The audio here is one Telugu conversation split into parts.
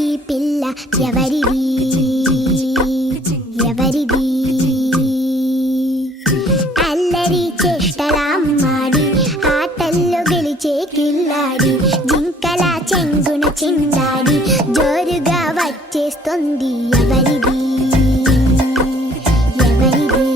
ఈ పిల్ల ఎవరిది ఎవరిది? అల్లరి చేష్టలామ్మాడి ఆటల్లో గెలిచే కిల్లాడి జింకల చెంగున చిందాడి జోరుగా వచ్చేస్తుంది ఎవరిది ఎవరిది?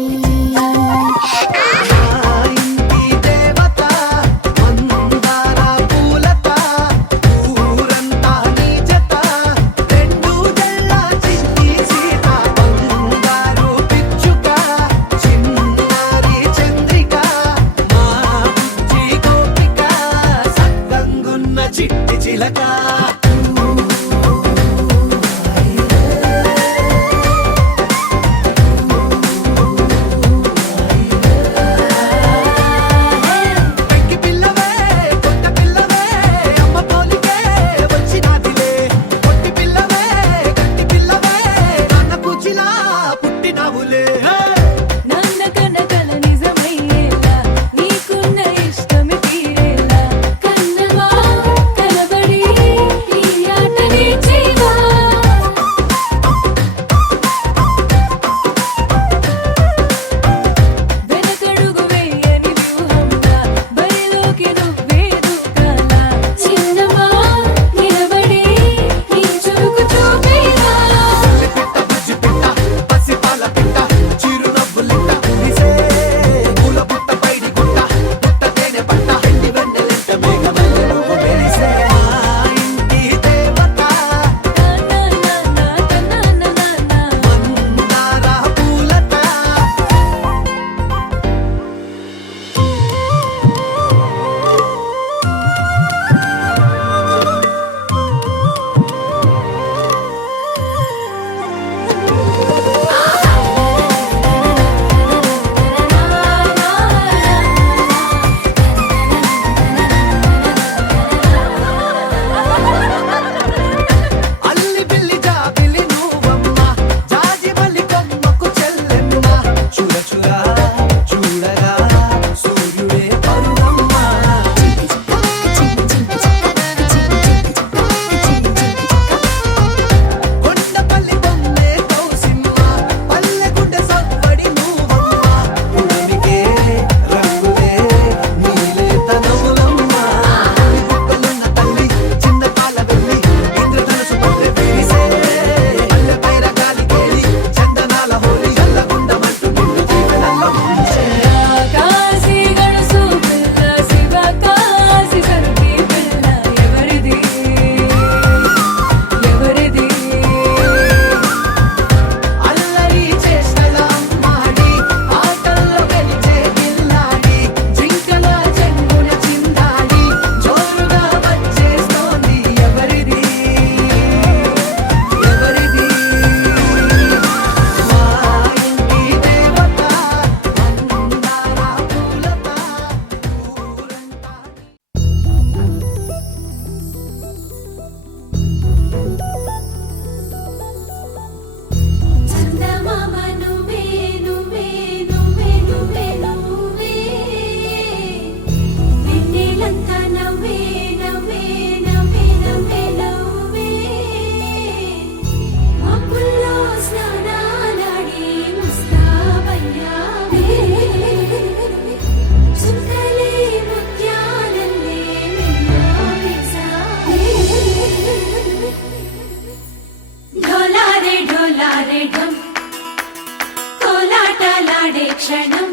క్షణం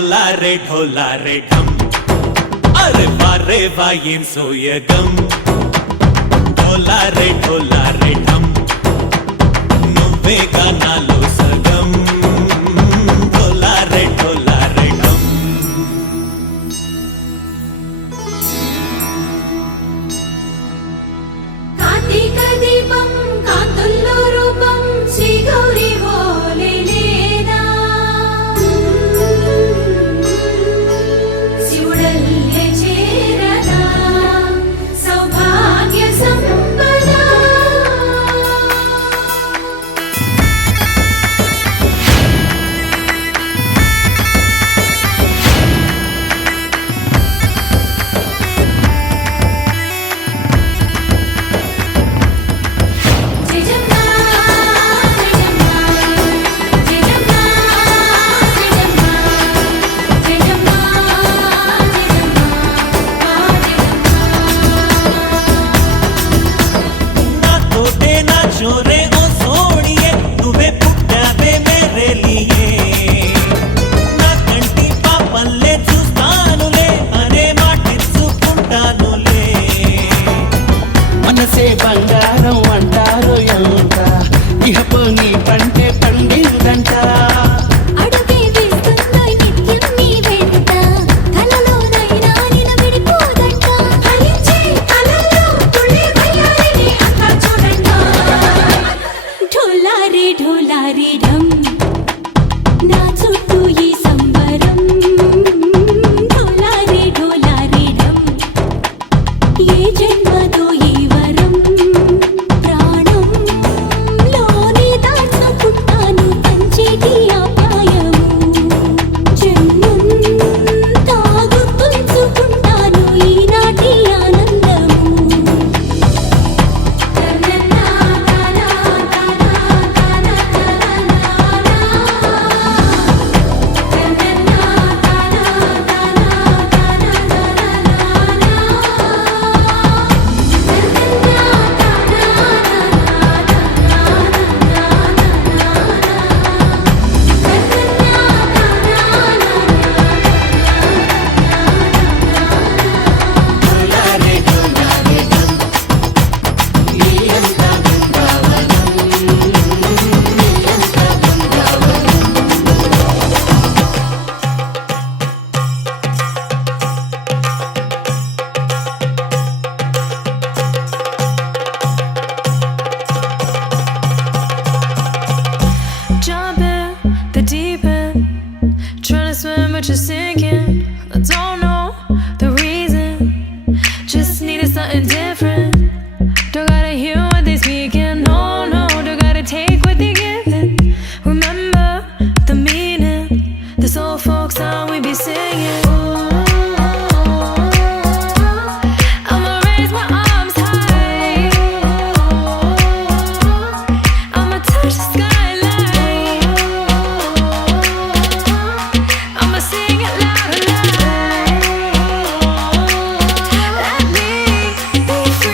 ढोला रे ढम अरे वाह ఏం సోయగం ढोला रे ढम నువ్వేగా నాలో సగం ढोला रे ढम కార్తీక దీపం కాంతుల్లో రూపం శ్రీ గౌరీ ఓలే లేదా శివుడల్లే చేరదా సౌభాగ్య సంపద छोरे ओ सोनिए నువ్వే పుట్టావే మేరే లియే నా కంటి పాపల్లే చూస్తానులే అనే మాటిచ్చుకుంటానులే మనసే బంగారం అంటారు ఎంత ఇహపు నీ పంటే పండిందంట అడుగే వేస్తుందో నిత్యం నీ వెంట కలలోనైనా నిన్ను విడిపోదంట ఫలించే కలల్లో తుళ్ళే వయ్యారిని అంతా చూడండి ढोला रे ढम నా చుట్టూ ఈ సంబరం ढोला रे ढम ఏ జన్మదో ఈ వరం ప్రాణం లోనే దాచుకుంటాను పంచేటి ఆప్యాయము జన్మంతా గుర్తుంచుకుంటాను ఈనాటి ఆనందము Jump in the deep end, trying to swim but you're sinking. I don't know the reason, just needed something different. Don't gotta hear what they speaking, no, don't gotta take what they giving. Remember the meaning, this old folk song we be singing. I'ma raise my arms high, I'ma touch the skyline, I'ma sing it loud and loud. Let me be free.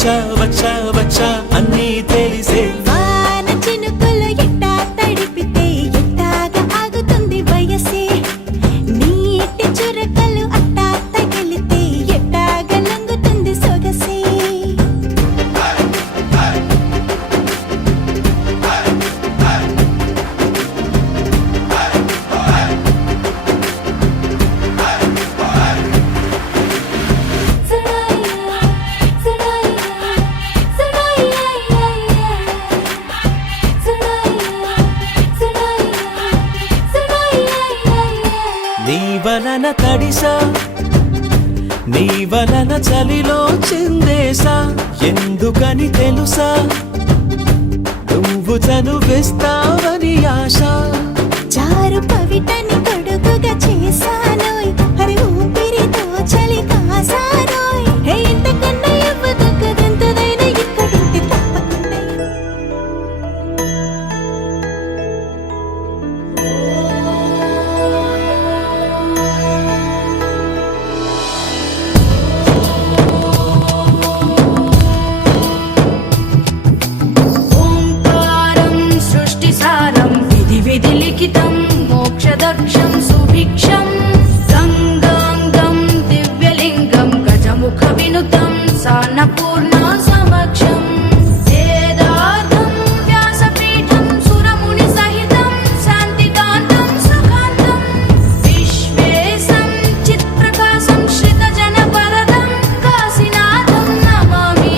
వచ్చా వచ్చా వచ్చా అన్నీ తెలిసే వాన చినుకులు ఎట్టా తడిపితే ఎట్టాగా ఆగుతుంది వయసే నీటి చురకలు అట్టా తగిలితే ఎట్టాగా లంగుతుంది సొగసే నీ వలన తడిసా నీ వలన చలిలో చిందేసా ఎందుకని తెలుసా నువ్వు చనువిస్తావని ఆశ చారు పవిటని కొడుకుగా చేశానోయ్ హరి ఊపిరితో చలి కాసానోయ్ హే ఇంతకన్నా ఇవ్వదగ్గదెంతదైనా ఇక్కడుంటే తప్పకుండా ఓంకారం సృష్టిసారం విధి విధి లిఖితం మోక్షదక్షం సుభిక్షం గంగాంగం దివ్యలింగం గజముఖ వినుతం సాన్నపూర్ణ సమక్షం వేదార్థం వ్యాసపీఠం సురముని సహితం శాంతికాంతం సుఖాంతం విశ్వేశం చిత్ప్రకాశం శ్రితజన వరదం కాశీనాథం నమామి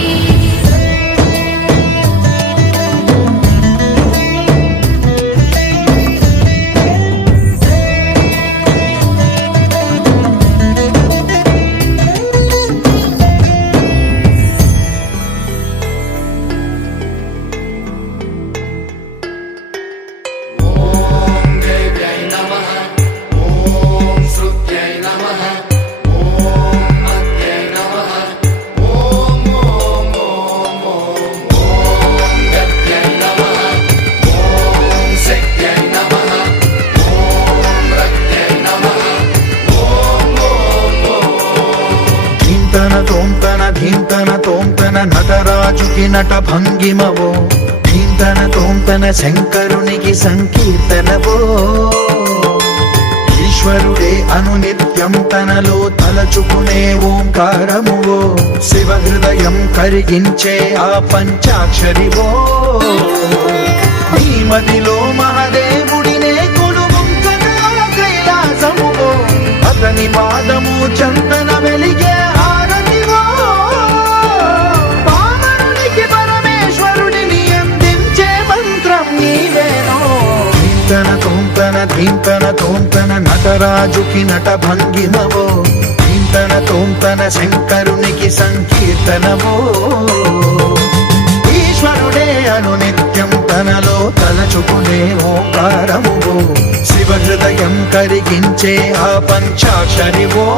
ధీంతన తోంతన ధీంతన తోంతన నటరాజుకి నట భంగిమవో ధీంతన తోంతన శంకరునికి సంకీర్తనవో ఈశ్వరుడే అనునిత్యం తనలో తలచుకునే ఓంకారమువో శివ హృదయం కరిగించే ఆ పంచాక్షరివో నీ మదిలో మహాదేవుడినే కొలువుంకనా కైలాసమువో అతని పాదము చందన వెలిగే హారతివో పామరునికి పరమేశ్వరుడిని అందించే మంత్రం నీవేనో ధీంతన తోంతన ధీంతన తోంతన నటరాజుకి నట భంగిమవో ధీంతన తోంతన శంకరునికి సంకీర్తనవో ఈశ్వరుడే అనునిత్యం తనలో తలచుకునే ఓంకారమువో శివ హృదయం కరిగించే ఆ పంచాక్షరివో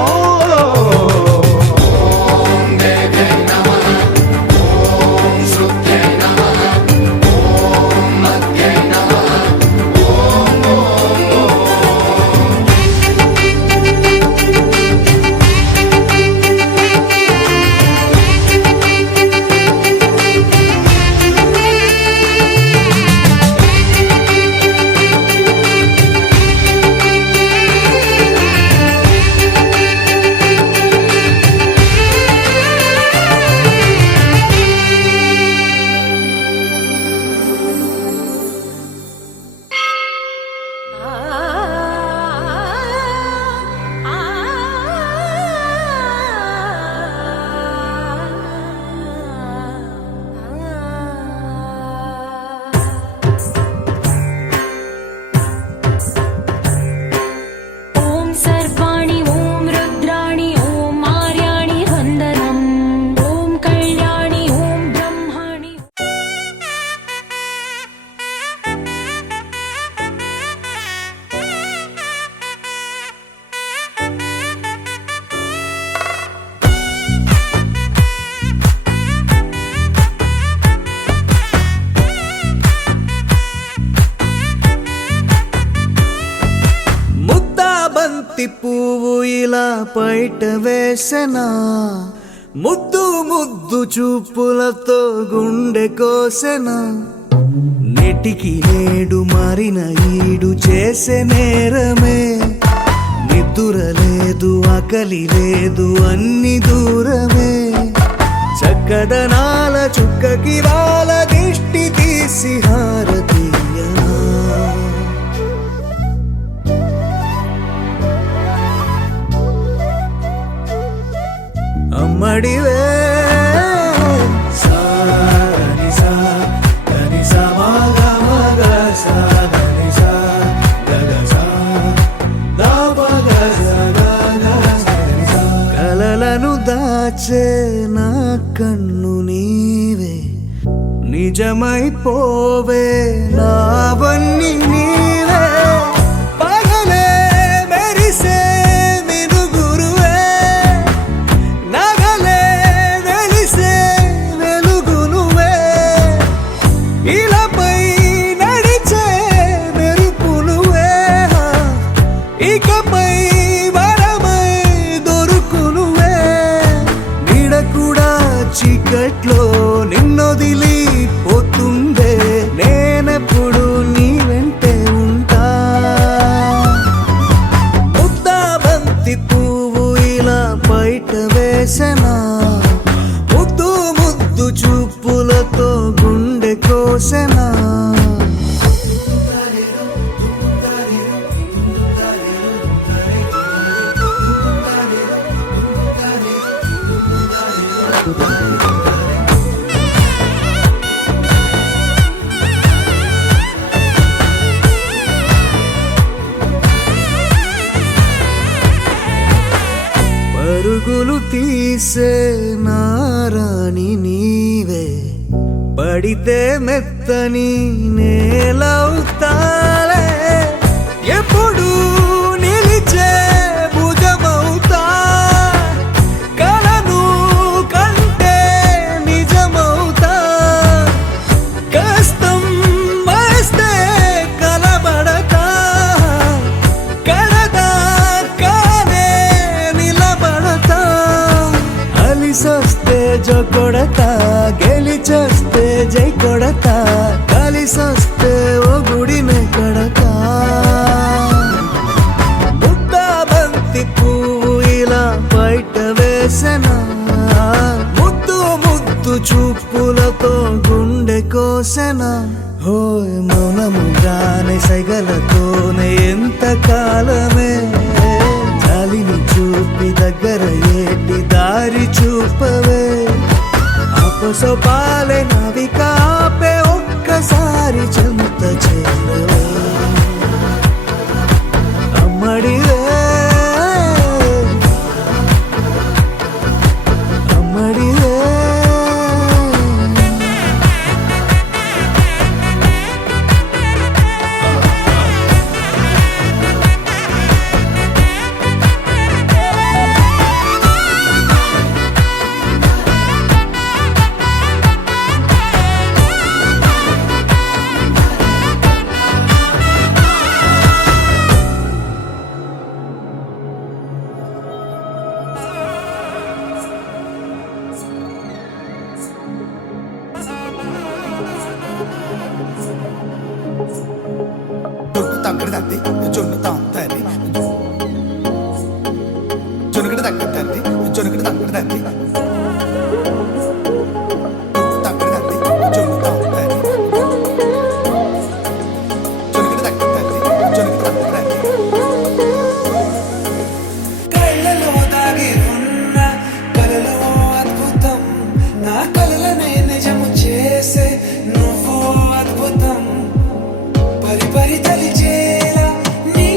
బంతి పువ్వు ఇలా బయట వేసెనా ముద్దు ముద్దు చూపులతో గుండె కోసెనా నెటికి నేడు మారిన ఈడు చేసే నేరమే నిద్దుర లేదు ఆకలి లేదు అన్ని దూరమే చక్కదనాల చుక్కకి వాళ్ళ దిష్టి తీసి హారతీయనా అమ్మడివే కలలను దాచే నా కన్ను నీవే నిజమైపోవే నావన్నీ నీవే పగలే మెరిసే మినుగురువే నగలే వెలిసే వెలుగునువే ఇలాపై నడిచే మెరుపునువే ఇకపై వరమై దొరుకునువే నీడ కూడా చీకట్లో నిన్నొదిలి పోతుందే నేనెప్పుడు నీ వెంటే ఉంటా ముద్దా బంతి పువ్వు ఇలా బయట వేసెనా ముద్దు ముద్దు చూపులతో గుండె కోసెనా పరుగులు తీసే నారాణి నీవే పడితే మెత్తని నేలవుతాలే ఎప్పుడు నిలిచే భుజమవుతా కలను కంటే నిజమవుతా కష్టం వస్తే కలబడతా కడదాకానే నిలబడతా అలిసొస్తే జో కొడతా గెలిచొస్తే జై కొడతా కలిసొస్తే ఓ గుడినే కడతా ముద్దా బంతి పువ్వు ఇలా బయట వేసెనా ముద్దు ముద్దు చూపులతో గుండె కోసెనా హోయ్ మౌనముగానే సైగలతోనే ఎంత కాలమే జాలిని చూపి దగ్గర ఏటి దారి చూపవే అపసోపాలే నవికాపే ఒక్కసారి చెంత చేరవే అమ్మడివే అమ్మడివే తగ్గడదండి జొన్ను తాంతది జొనుగడ తగ్గదండి జొనుగడ తగ్గదండి తగ్గడదండి జొన్ను తాంతది జొనుగడ తగ్గదండి జొనుగడ తగ్గదండి కళ్ళలో దాగి ఉన్న కలలో అద్భుతం నా కలలనే నిజము చేసే నువ్వు అద్భుతం పరి పరి తలిచేలా నీ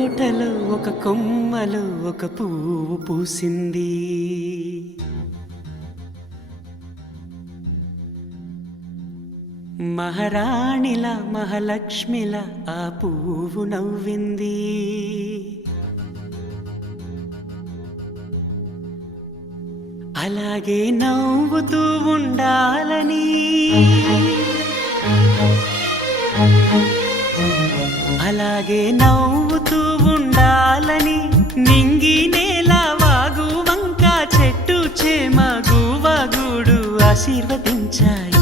తోటలో ఒక కొమ్మలో ఒక పువ్వు పూసింది. మహారాణిల మహాలక్ష్మిల ఆ పువ్వు నవ్వింది. అలాగే నవ్వుతూ ఉండాలని, అలాగే నవ్వుతూ ఉండాలని నింగి నేల వాగు వంక చెట్టు చేమ గువగూడు ఆశీర్వదించాయి.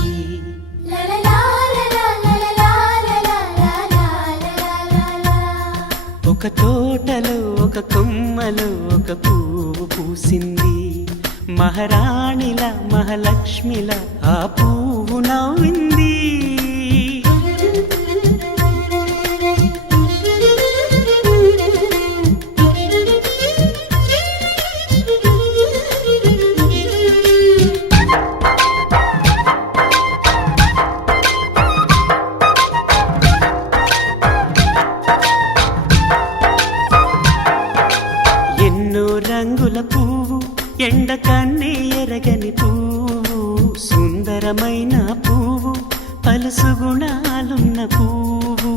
ఒక తోటలో ఒక కొమ్మలో ఒక పువ్వు పూసింది. మహారాణిల మహాలక్ష్మిల ఆ పువ్వు నవ్వింది. ఎన్నో రంగుల పువ్వు, ఎండ కన్నే ఎరగని పువ్వు, సుందరమైన పువ్వు, పలుసు గుణాలున్న పువ్వు,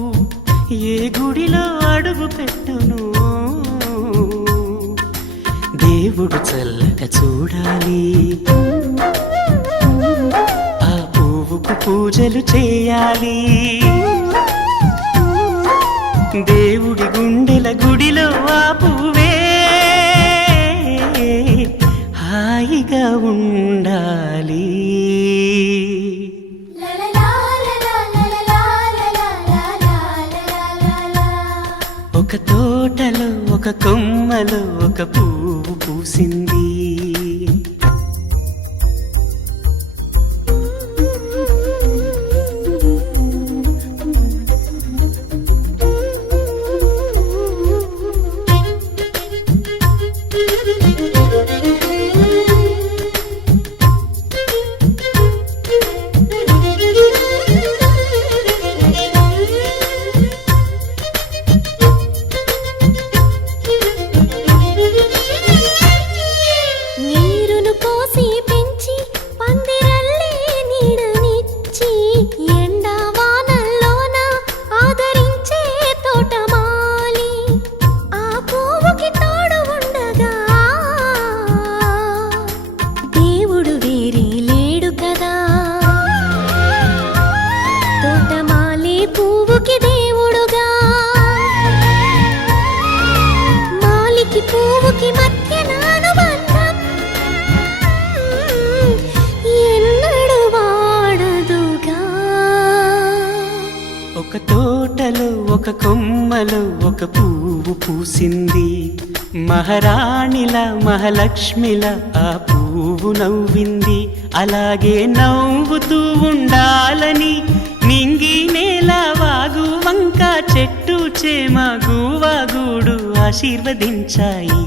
ఏ గుడిలో అడుగు పెట్టును దేవుడు చల్లగా చూడాలి. ఆ పువ్వుకు పూజలు చేయాలి. దేవుడి గుండెల గుడిలో ఆ పువ్వే హాయిగా ఉండాలి. ఒక తోటలో ఒక కొమ్మలో ఒక పువ్వు పూసింది. నీరును పోసి పెంచి పందిరల్లే నీడనిచ్చి ఎండా వానల్లోన ఆదరించే తోటమాలి ఆ పువ్వుకి తోడు ఉండగా దేవుడు వేరే లేడు కదా. తోటమాలి పువ్వుకి దేవుడుగా, మాలికి పువ్వుకి మధ్య అనుబంధం ఎన్నడు వాడదుగా. ఒక తోటలో ఒక కొమ్మలో ఒక పువ్వు పూసింది. మహారాణిల మహాలక్ష్మిల ఆ పువ్వు నవ్వింది. అలాగే నవ్వుతూ ఉండాలని నింగి నేల వాగు వంక చెట్టు చేమ గువగూడు ఆశీర్వదించాయి.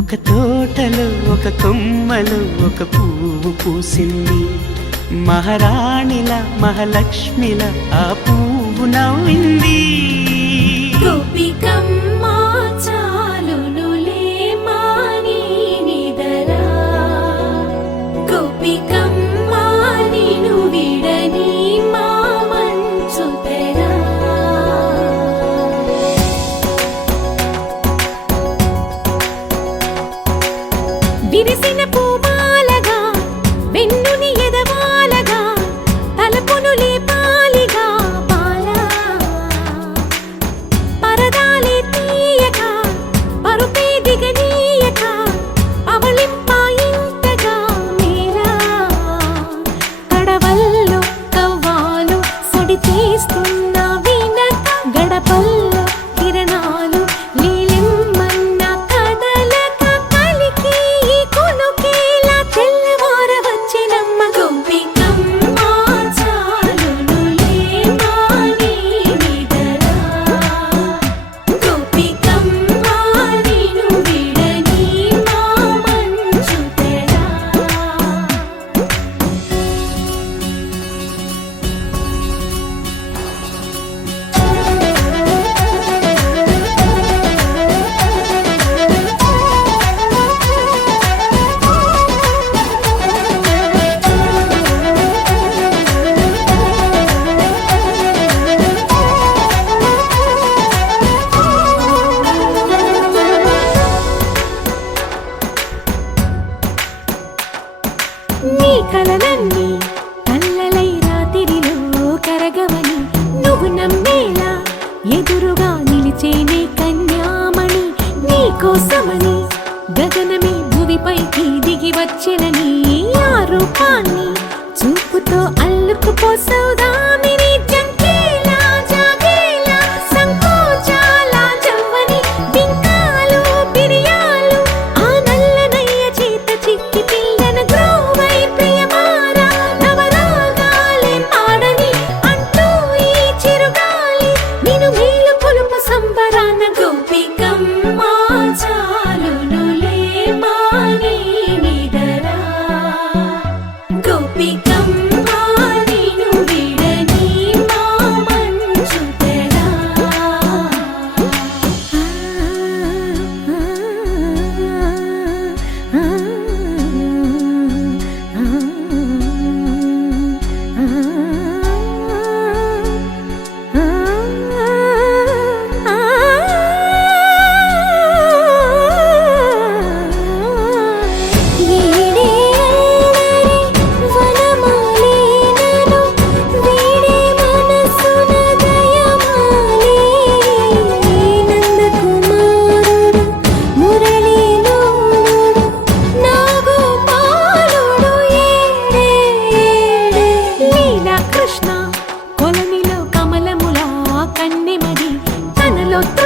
ఒక తోటలో ఒక కొమ్మలో ఒక పువ్వు పూసింది. మహారాణిల మహాలక్ష్మిల ఆ పువ్వు నవ్వింది. గోపికమ్మ చాలునులే మాని నిదరా, గోపికమ్మ నిను విడని మా మంచు తెరా. విరిసిన పూమాలగా వెన్నుని ఎదవాలగా తలపును లేపాలిగా బాలా పరదాలెత్తి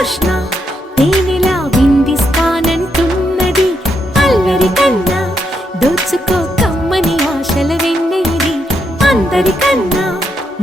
కృష్ణ తేనెలా విందిస్తానంటున్నది అల్లరి కన్నా దోచుకో కమ్మని ఆశల వెన్నెది అందరికన్నా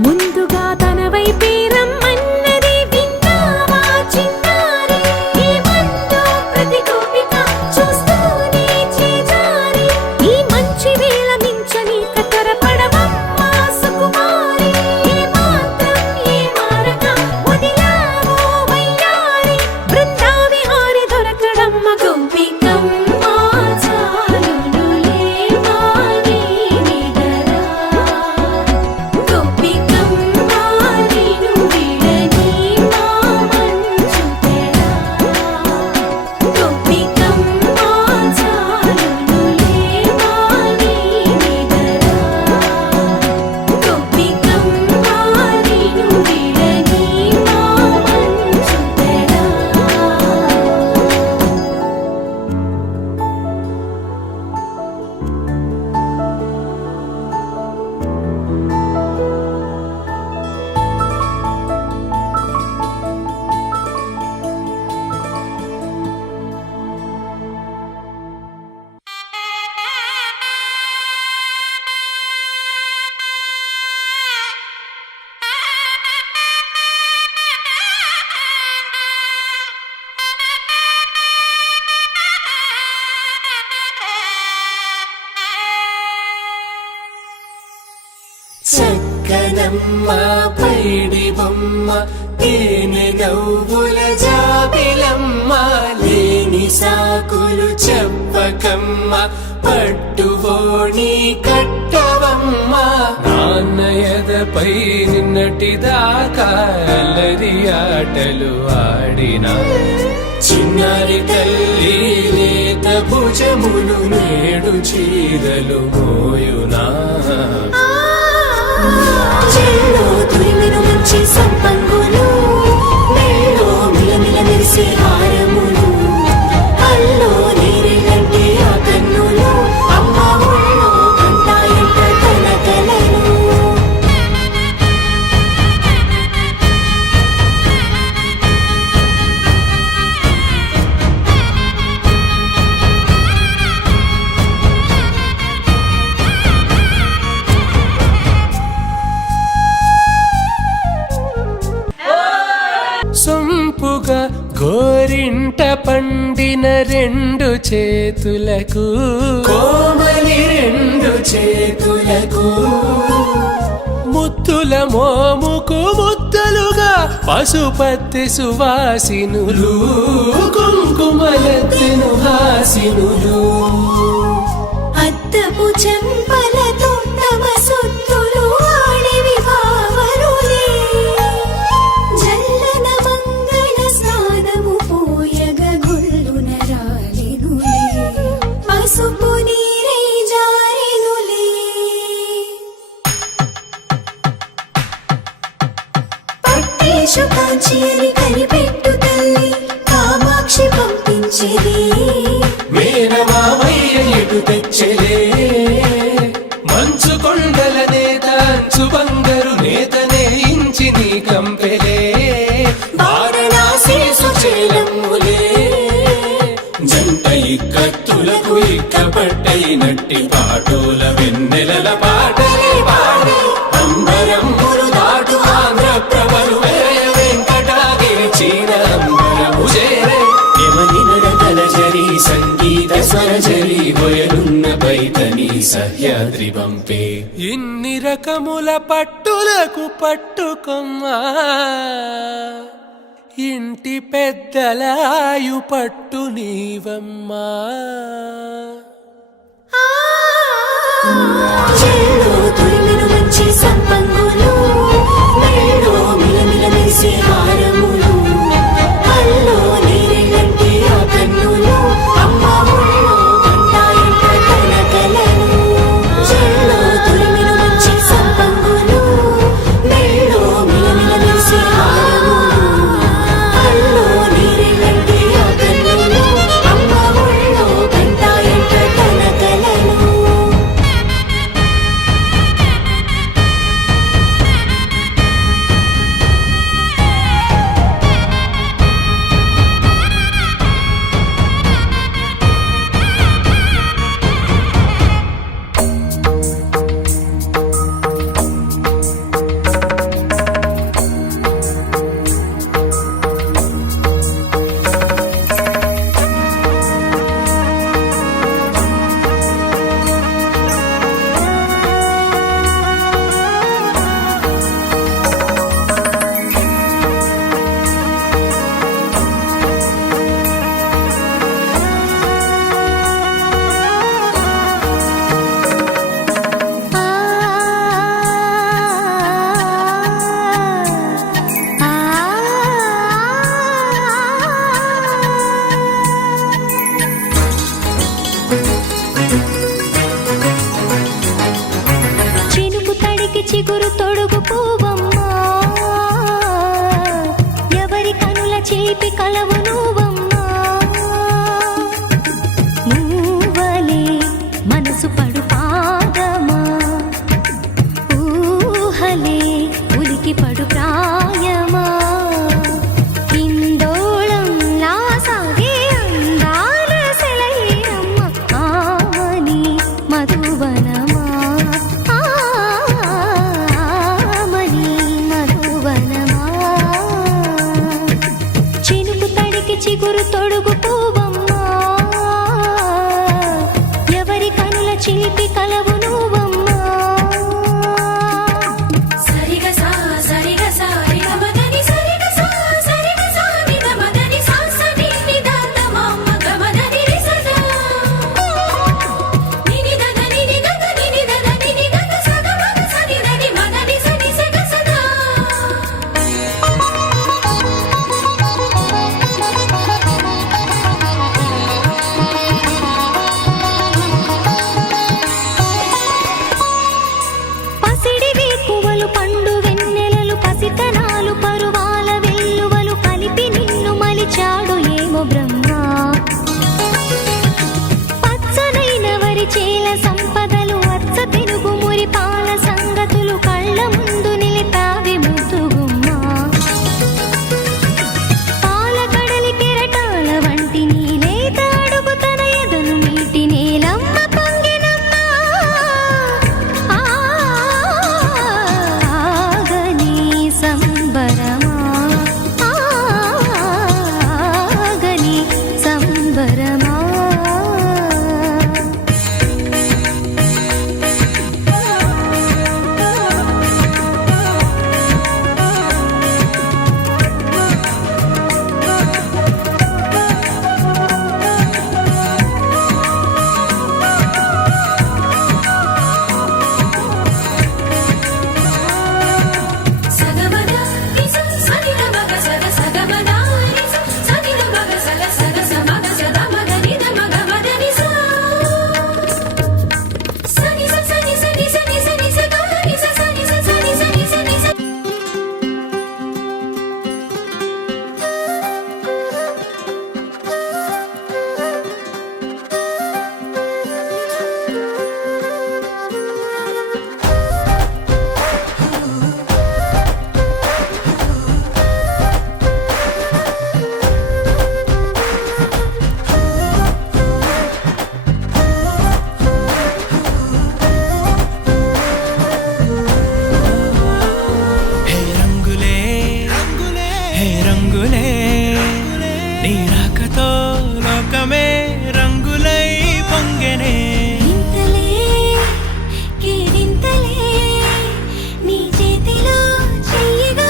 ముందుగా తన వైపే రమ్మన్నది విన్నావా చిన్నారి ఏమందో ప్రతి గోపిక చూస్తూనే చేజారి ఈ మంచి వేళ మించని కతరపడవమ్మా సుకుమారి ఏ మాత్రం ఏ మారక వదిలావో వయ్యారి బృందావిహారి దొరకడమ్మ గోపికమ్మ చాలునులే మాని నిదరా గోపికమ్మ నిను విడని మా మంచు తెరా గోపికమ్మ చాలునులే మాని నిదరా గోపికమ్మ నిను విడని మా మంచు తెరా చక్కనమ్మ పైడి బొమ్మ తేనె నవ్వుల జాబిలమ్మ లేని సాకులు చెప్పకమ్మ పట్టుబోణి కట్టవమ్మ నాన్నయదపై నిన్నటిదాకా అల్లరి ఆటలు ఆడినా చిన్నారి తల్లి లేత భుజములు నేడు చీరలు మోయునా చెల్లో తురిమిన మంచి సంపంగులు మెల్లో మిలమిల మెరిసే హారములు అల్లో నీరెళ్ళంటే ఆ కన్నులు అమ్మ ఒళ్ళో కంటాయంట తన కలలు సొంపుగా గోరింట పండిన రెండు చేతులకు కోమలి రెండు చేతులకు ముత్తుల మోముకు ముద్దలుగా పశుపతి సువాసినులు కుంకుమలెత్తెను హాసినులు అద్దపు చెంపలతో తమ సుత్తులు ఆడివి భావరులే జల్లన మంగళ స్నానము పోయగ గొల్లున రాలినులే పసుపు నీరే జారినులే పట్టేశు కాంచియని కనిపెట్టు తల్లి కామాక్షి పంపించేది మేనమామయ్య ఎటు తెచ్చలే మంచు కొండల నేత అంచు బంగారు నేతనే ఇంచి నీ కంపెలే వారణాసి సుచేలమ్ములే జంట ఇక్కత్తులకు ఇక్కపట్టైనట్టి పాటోల వెన్నెలల పాటలే పాడే అంబరమ్ములు దాటు ఆంధ్ర ప్రభలు వేయ వెంకటాగిరి చీన అంబరము చేరే యమని నడకల జరి సంగీత స్వరజరి వయలున్న పైతని సహ్యాద్రి పంపే ఇన్ని రకముల పట్టులకు పట్టుకొమ్మా ఇంటి పెద్దలాయు పట్టు నీవమ్మా చెల్లో తురిమిన మంచి సంపంగులు మెల్లో మిలమిల మెరిసే హారములు అల్లో నీరెళ్ళంటే ఆ కన్నులు అమ్మ ఒళ్ళో కంటాయంట తన కలలు చెల్లో తురిమిన మంచి సంపంగులు మెల్లో మిలమిల మెరిసే హారములు అల్లో నీరెళ్ళంటే ఆ కన్నులు అమ్మ ఒళ్ళో కంటాయంట తన కలలు సంబరమా ఆగని సంబరమా సగమద నిస సని మగ సగ సగమద నిస సని మగ సగ సగ సమగ సద మగ నిద మగ మద నిస సని స సని సని సని సని స గ నిస సని స సని సని సని స హే రంగులే రంగులే హే రంగులే నీ రాకతో లోకమే రంగులై పొంగెనే వింతలే కేరింతలే నీ చేతిలో చెయ్యగా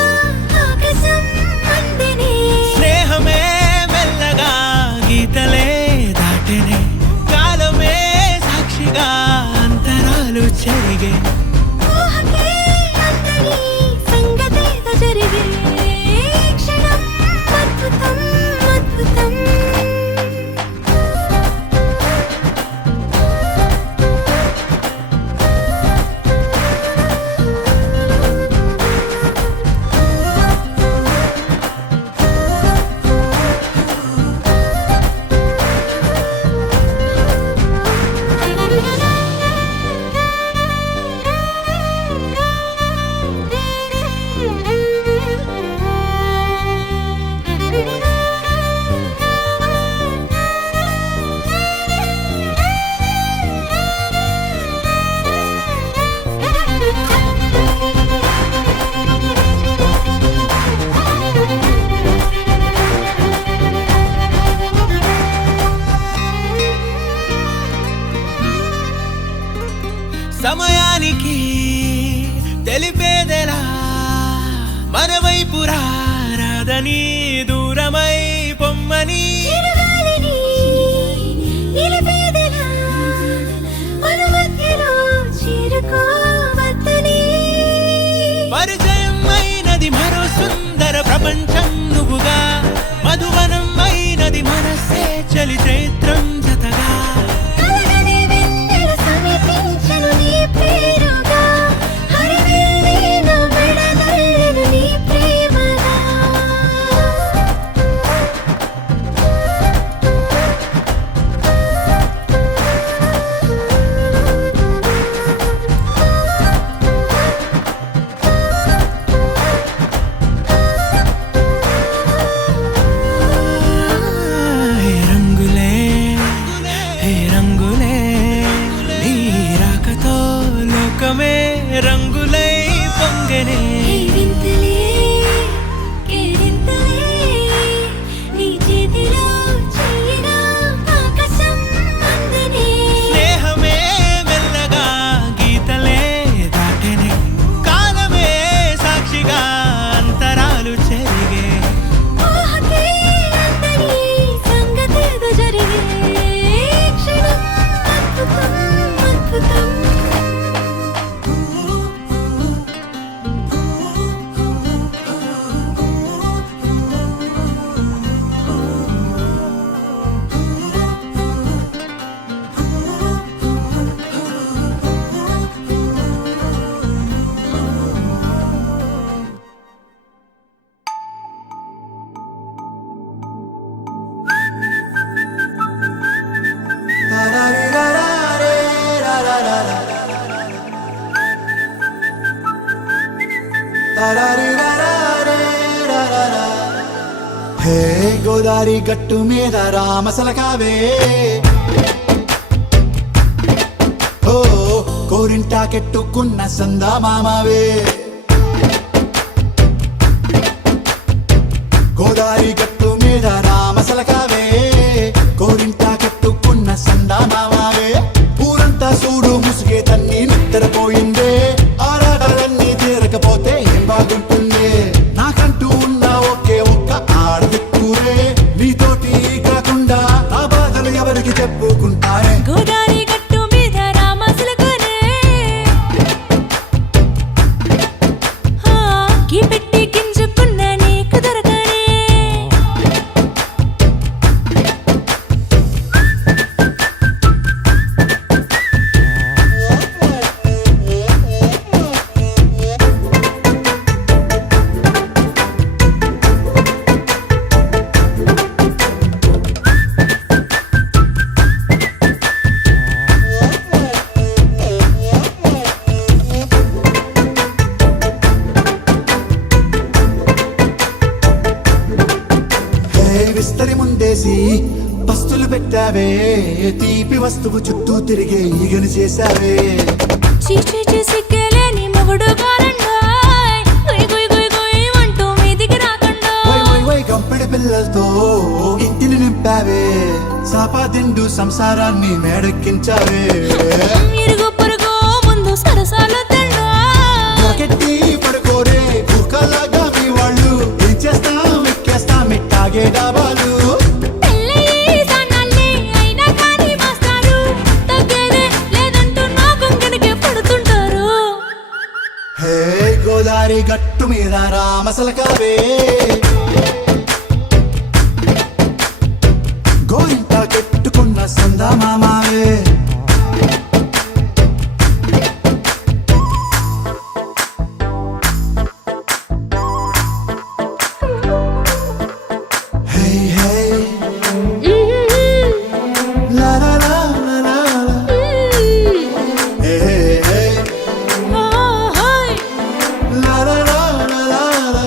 ఆకాశం అందెనే స్నేహమే మెల్లగా గీతలే దాటెనే కాలమే సాక్షిగా అంతరాలు చెరిగే ఊహకే అందని సంగతేదో జరిగే క్షణం అద్భుతం అద్భుతం సమయానికి తెలిపేదెలా మన వైపు రాదని దూరమై పొమ్మని చిరుగాలిని నిలిపేదెలా మన మధ్యలో చేరుకోవద్దని పరిచయం అయినది మరో సుందర ప్రపంచం నువ్వుగా మధువనం అయినది మనసే చలి చైత్రం జతగా కలగని వెన్నెల సమీపించను నీ పేరుగా హరివెల్లి నా మెడదల్లెను నీ ప్రేమగా హే రంగులే హే రంగులే నీ రాకతో లోకమే రంగులై పొంగెనే ఈ వింతలే కేరింతలే నీ చేతిలో చెయ్యగా ఆకాశం అందెనే స్నేహమే మెల్లగా గీతలే దాటెనే కాలమే సాక్షిగా అంతరాలు చెరిగే ఊహకే అందని సంగతేదో జరిగే క్షణం అద్భుతం అద్భుతం హే గోదారి గట్టు మీద రామసలకావే ఓ కోరింటాకెట్టుకున్న సందా మామవే గోదారి గట్టు మీద రామసలకావే కోరింటా కట్టుకున్న సందా మామావే ఊరంతా చూడు ముసుగే తన్ని నిద్రపోయిందే ఆరాటాలన్నీ తీరకపోతే ఏం బాగుంటుంది నాకంటూ ఉన్న ఒకే ఒక్క ఆడదిక్కురే నీతోటి కాకుండా నా బాధలు ఎవరికి చెప్పుకుంటారే గోదారి గట్టు మీద రామసలకానే గీ పెట్టి గింజుకున్న నీకు దొరకనే విస్తరి ముందేసి పస్తులు పెట్టావే తీపి వస్తువు చుట్టూ తిరిగే ఈగను చేశావే చీచీ సిగ్గలేని మొగుడు కారండాయ్ గుయ్ గుయ్ గుయ్ గుయ్ అంటూ మీదికి రాకుండా వై వై వై గంపెడి పిల్లలతో ఇంటిని నింపావే సాపాదిండు సంసారాన్ని మేడెక్కించావే ఇరుగు పొరుగు ముందు సరసాలు తిండా రాకెట్టి పడుకోరే కుక్కలాగా మీ వాళ్ళు ఏం చేస్తాం ఎక్కేస్తాం ఇట్టాగే డాబాలు పెళ్ళయి సన్నాళ్ళే అయినా కానీ మాస్తారు తగ్గేదే లేదంటూ నా కొంగడికే పడుతుంటారు హే గోదారి గట్టు మీద రామసలకావే గోరింట కట్టుకున్న సందా మామావే హే హే లా లా లా లా లా లా. హే హే హే లా లా లా లా లా లా.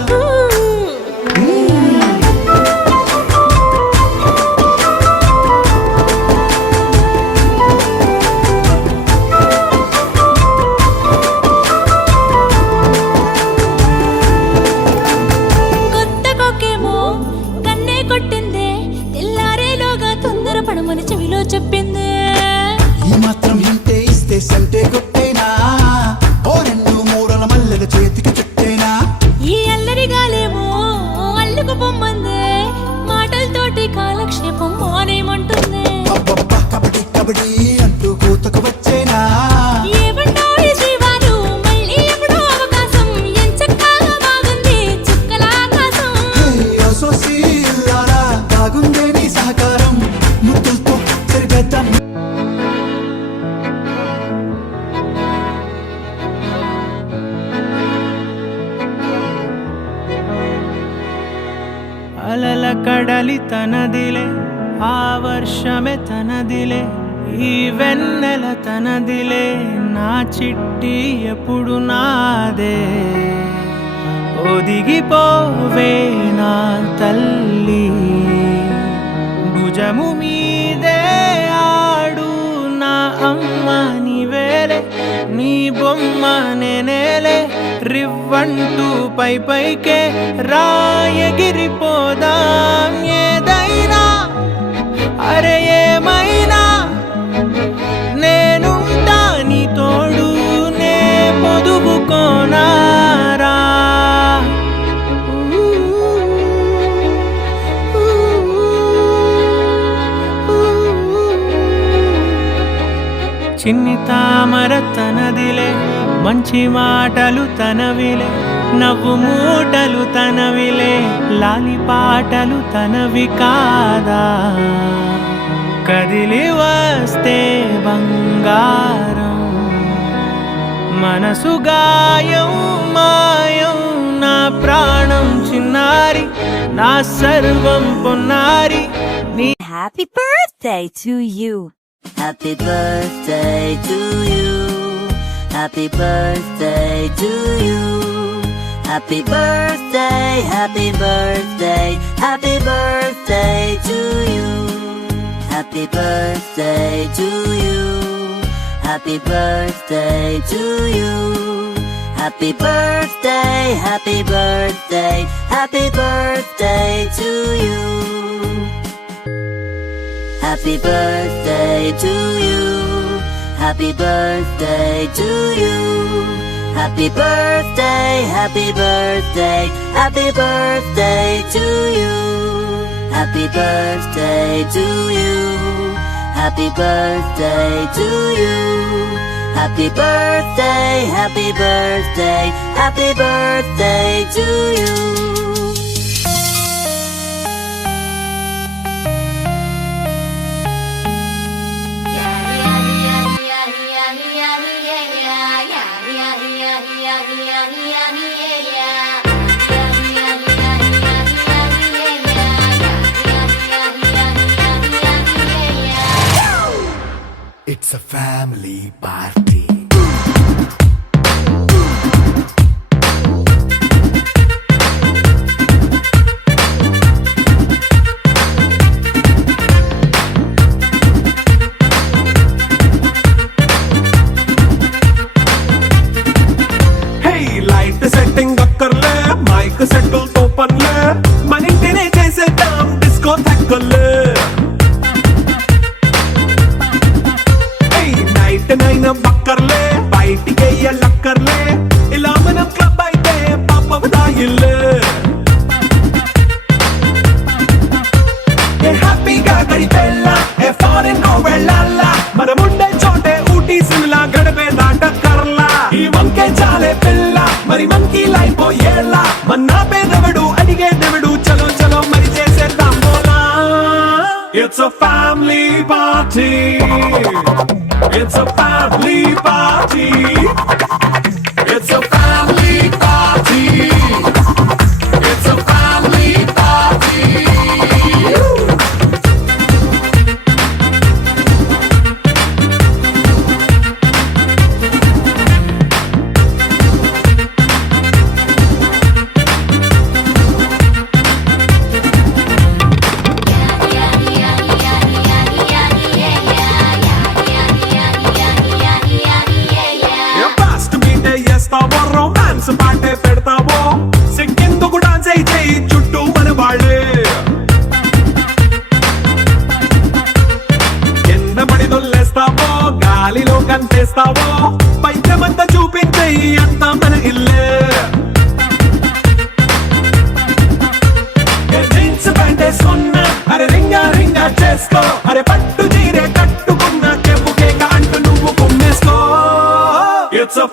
కొత్త కొక్కేమో కన్నే కొట్టిందే తెల్లారేలోగా తొందర పడమని చెవిలో చెప్పిందే ఈ మాత్రం హింటే ఇస్తే సంటే కొట్టేనా ఓ రెండు మూరల మల్లెల చేతికి చుట్టేనా ఈ అల్లరి గాలేమో అల్లుకు పొమ్మందే మాటలతోటి కాలక్షేపం మానేమంటుంది అబ్బబ్బా కబడ్డీ కబడ్డీ అంటూ కూతకు వచ్చేనా ఏమంటాడు శ్రీవారు మళ్ళీ ఎప్పుడో అవకాశం ఎంచక్కా బాగుంది చుక్కల ఆకాశం హే అసోసి ఇల్లారా బాగుందే నీ సహకారం ముద్దులతో సరిపెద్దాం అలల కడలి తనదిలే ఆ వర్షమే తనదిలే ఈ వెన్నెల తనదిలే నా చిట్టి ఎప్పుడు నాదే ఒదిగిపోవే నా తల్లి భుజము మీదే ఆడు నా అమ్మ నీవేలే నీ బొమ్మ నేనేలే రివ్వంటూ పై పైకే రాయగిరిపోదాం ఏదైనా అరే ఏమైనా నేనుంటా నీ తోడు నే పొదుగుకోనారా చిన్ని తామర తనదిలే మంచి మాటలు తనవిలే నవ్వు మూటలు తనవిలే లాలి పాటలు తనవి కాదా కదిలి వస్తే బంగారం మనసు గాయం మాయం నా ప్రాణం చిన్నారి నా సర్వం పొన్నారి నీ Happy birthday to you. Happy birthday to you. Happy birthday to you. Happy birthday, happy birthday, happy birthday to you. Happy birthday to you. Happy birthday to you. Happy birthday, happy birthday, happy birthday to you. Happy birthday to you. Happy birthday to you. Happy birthday, happy birthday, happy birthday to you. Happy birthday to you. Happy birthday to you. Happy birthday, happy birthday, happy birthday to you. It's a family party. Hey, light setting అక్కర్లే మైక్ సెట్టులతో పనులే మన ఇంటినే చేసేద్దాం డిస్కో థెక్కలే నైట్ నైన్ బక్కర్లే బయటికి లక్కర్లే ఇలా మనం క్లబ్ అయితే పాపదాయిల్లే హ్యాపీగా గడిపెళ్ళ ఏ ఫారెన్ నో వెళ్ళాల మనముండే చోటే ఊటీ సిమ్లా గడిపే దాటక్కర్లా ఈ వంకే చాలే పిల్ల మరి మంకీ లైఫ్ ఏళ్ళ మన్నా పేదవడు అడిగే దేవుడు చలో చలో మరి చేసేద్దాం బోలా it's a family party. It's a family party. It's a family party. It's a family party. Romance పాటే పెడతావో సిగ్గెందుకు డాన్స్ అయితే చుట్టూ మన వాళ్ళే కింద పడి దొల్లేస్తావో గాలిలో కంటేస్తావో పైద్యమంతా చూపించే అంతా మన ఇల్లే జీన్స్ ప్యాంటే సున్నా అరే రింగా రింగా చేసుకో అరే పట్టు చీరే కట్టుకున్న చెప్పుకే అంటూ నువ్వు కుమ్మేసుకో. It's a